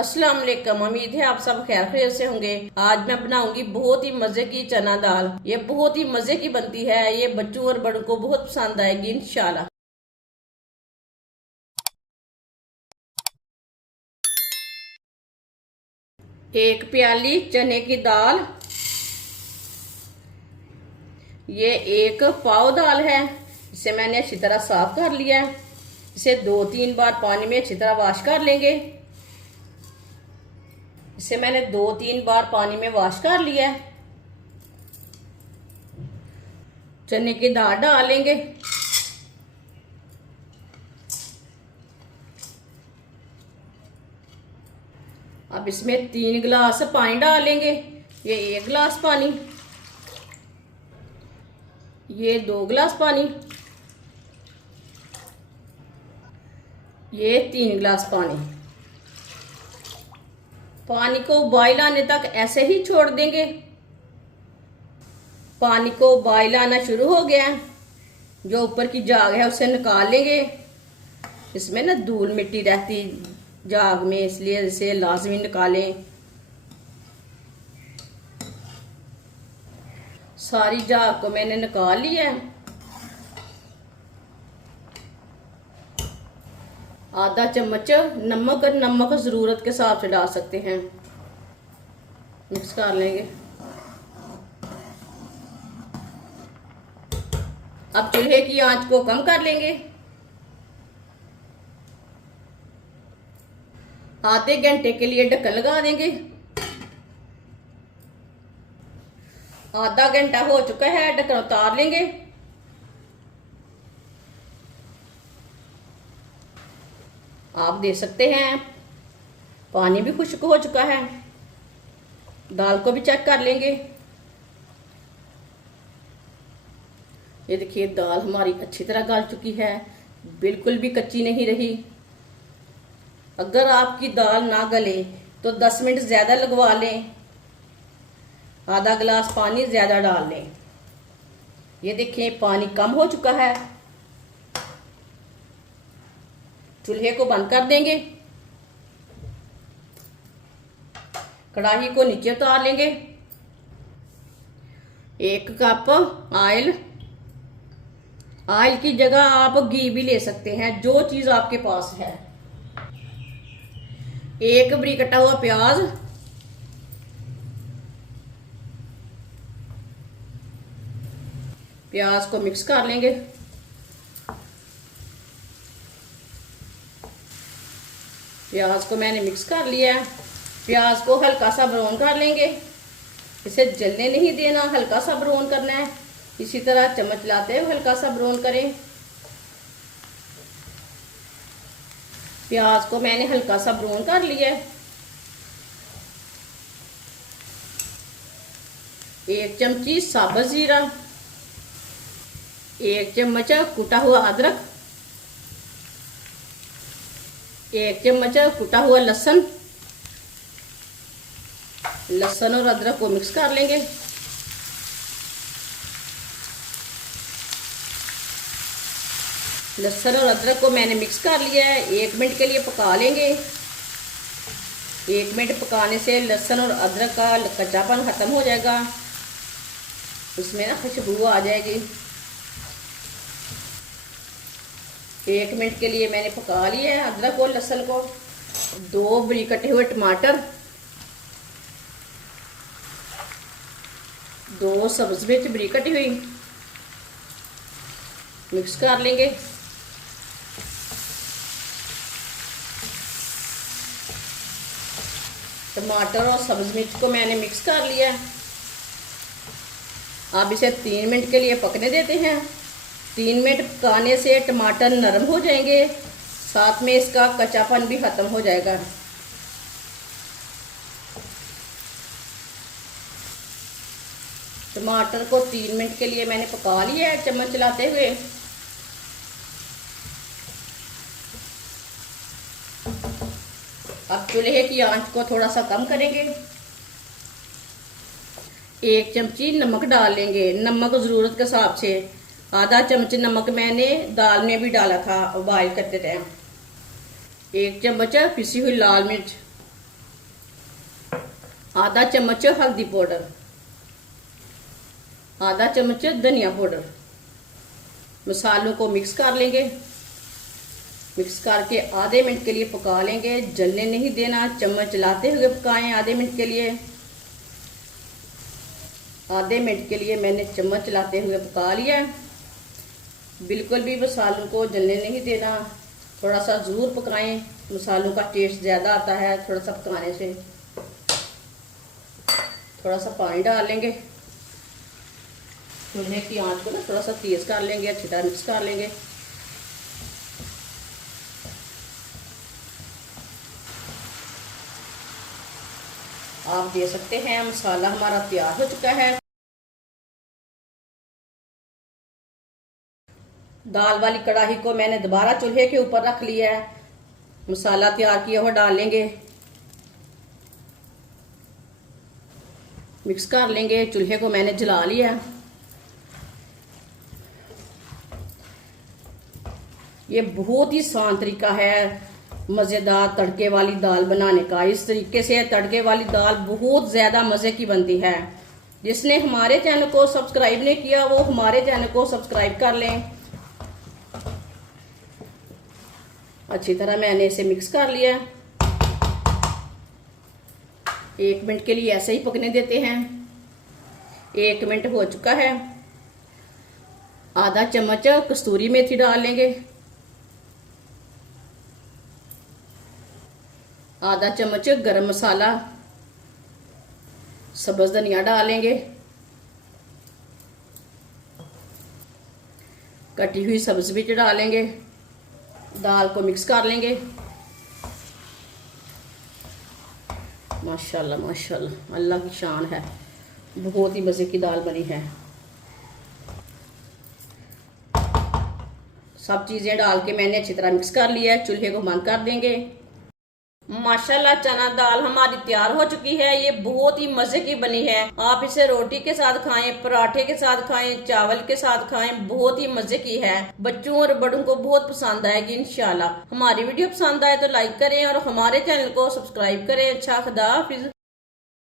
अस्सलाम वालेकुम। उम्मीद है आप सब खैर खैरियत से होंगे। आज मैं बनाऊंगी बहुत ही मजे की चना दाल। ये बहुत ही मजे की बनती है। ये बच्चों और बड़ों को बहुत पसंद आएगी इंशाल्लाह। एक प्याली चने की दाल, ये एक पाव दाल है। इसे मैंने अच्छी तरह साफ कर लिया है। इसे 2-3 बार पानी में अच्छी तरह वॉश कर लेंगे। इसे मैंने 2-3 बार पानी में वॉश कर लिया है। चने की दाल डालेंगे। अब इसमें 3 गिलास पानी डालेंगे। ये 1 गिलास पानी, ये 2 गिलास पानी, ये 3 गिलास पानी। पानी को उबाल आने तक ऐसे ही छोड़ देंगे। पानी को उबाल आना शुरू हो गया है। जो ऊपर की जाग है उसे निकाल लेंगे। इसमें ना धूल मिट्टी रहती जाग में, इसलिए इसे लाजमी निकालें। सारी जाग को मैंने निकाल लिया है। आधा चम्मच नमक, नमक जरूरत के हिसाब से डाल सकते हैं। मिक्स कर लेंगे। अब चूल्हे की आंच को कम कर लेंगे। आधे घंटे के लिए ढक्कन लगा देंगे। आधा घंटा हो चुका है, ढक्कन उतार लेंगे। आप देख सकते हैं पानी भी खुश्क हो चुका है। दाल को भी चेक कर लेंगे। ये देखिए दाल हमारी अच्छी तरह गल चुकी है, बिल्कुल भी कच्ची नहीं रही। अगर आपकी दाल ना गले तो 10 मिनट ज्यादा लगवा लें। आधा गिलास पानी ज्यादा डाल लें। ये देखिए पानी कम हो चुका है। चूल्हे को बंद कर देंगे। कढ़ाई को नीचे उतार लेंगे। 1 कप ऑयल, ऑयल की जगह आप घी भी ले सकते हैं, जो चीज आपके पास है। 1 बारीक कटा हुआ प्याज, प्याज को मिक्स कर लेंगे। प्याज को मैंने मिक्स कर लिया है। प्याज को हल्का सा ब्राउन कर लेंगे। इसे जलने नहीं देना, हल्का सा ब्राउन करना है। इसी तरह चम्मच लाते हुए हल्का सा ब्राउन करें। प्याज को मैंने हल्का सा ब्राउन कर लिया है। 1 चमची साबुत जीरा, 1 चम्मच कुटा हुआ अदरक, 1 चम्मच कुटा हुआ लहसुन। लहसुन और अदरक को मिक्स कर लेंगे। लहसुन और अदरक को मैंने मिक्स कर लिया है। 1 मिनट के लिए पका लेंगे। 1 मिनट पकाने से लहसुन और अदरक का कच्चापन खत्म हो जाएगा। उसमें ना खुशबू आ जाएगी। 1 मिनट के लिए मैंने पका लिया है अदरक और लहसुन को। 2 बारीक कटे हुए टमाटर, 2 सब्ज मिर्च बारीक कटी हुई, मिक्स कर लेंगे। टमाटर और सब्ज मिर्च को मैंने मिक्स कर लिया। अब इसे 3 मिनट के लिए पकने देते हैं। 3 मिनट पकाने से टमाटर नरम हो जाएंगे, साथ में इसका कच्चापन भी खत्म हो जाएगा। टमाटर को 3 मिनट के लिए मैंने पका लिया है चम्मच चलाते हुए। अब चूल्हे की आंच को थोड़ा सा कम करेंगे। 1 चमची नमक डाल लेंगे, नमक जरूरत के हिसाब से। आधा चम्मच नमक मैंने दाल में भी डाला था उबाल करते टाइम। 1 चम्मच पिसी हुई लाल मिर्च, आधा चम्मच हल्दी पाउडर, आधा चम्मच धनिया पाउडर। मसालों को मिक्स कर लेंगे। मिक्स करके आधे मिनट के लिए पका लेंगे। जलने नहीं देना, चम्मच चलाते हुए पकाएं आधे मिनट के लिए। आधे मिनट के लिए मैंने चम्मच चलाते हुए पका लिया। बिल्कुल भी मसालों को जलने नहीं देना, थोड़ा सा ज़रूर पकाएं। मसालों का टेस्ट ज़्यादा आता है थोड़ा सा पकाने से। थोड़ा सा पानी डाल लेंगे। चूल्हे की आंच को ना थोड़ा सा तेज़ कर लेंगे, अच्छी तरह मिक्स कर लेंगे। आप दे सकते हैं मसाला हमारा तैयार हो चुका है। दाल वाली कढ़ाई को मैंने दोबारा चूल्हे के ऊपर रख लिया है। मसाला तैयार किया हुआ डाल लेंगे, मिक्स कर लेंगे। चूल्हे को मैंने जला लिया। ये बहुत ही आसान तरीका है मज़ेदार तड़के वाली दाल बनाने का। इस तरीके से तड़के वाली दाल बहुत ज़्यादा मज़े की बनती है। जिसने हमारे चैनल को सब्सक्राइब नहीं किया वो हमारे चैनल को सब्सक्राइब कर लें। अच्छी तरह मैंने इसे मिक्स कर लिया। 1 मिनट के लिए ऐसे ही पकने देते हैं। 1 मिनट हो चुका है। आधा चम्मच कस्तूरी मेथी डाल लेंगे, आधा चम्मच गरम मसाला, सब्ज़ धनिया डालेंगे, कटी हुई सब्ज़ मिर्च डालेंगे। दाल को मिक्स कर लेंगे। माशाल्लाह माशाल्लाह, अल्लाह की शान है। बहुत ही मज़े की दाल बनी है। सब चीज़ें डाल के मैंने अच्छी तरह मिक्स कर लिया है। चूल्हे को बंद कर देंगे। माशाल्लाह चना दाल हमारी तैयार हो चुकी है। ये बहुत ही मजे की बनी है। आप इसे रोटी के साथ खाएं, पराठे के साथ खाएं, चावल के साथ खाएं। बहुत ही मजे की है। बच्चों और बड़ों को बहुत पसंद आएगी इंशाल्लाह। हमारी वीडियो पसंद आए तो लाइक करें और हमारे चैनल को सब्सक्राइब करें। अच्छा, खुदा हाफिज।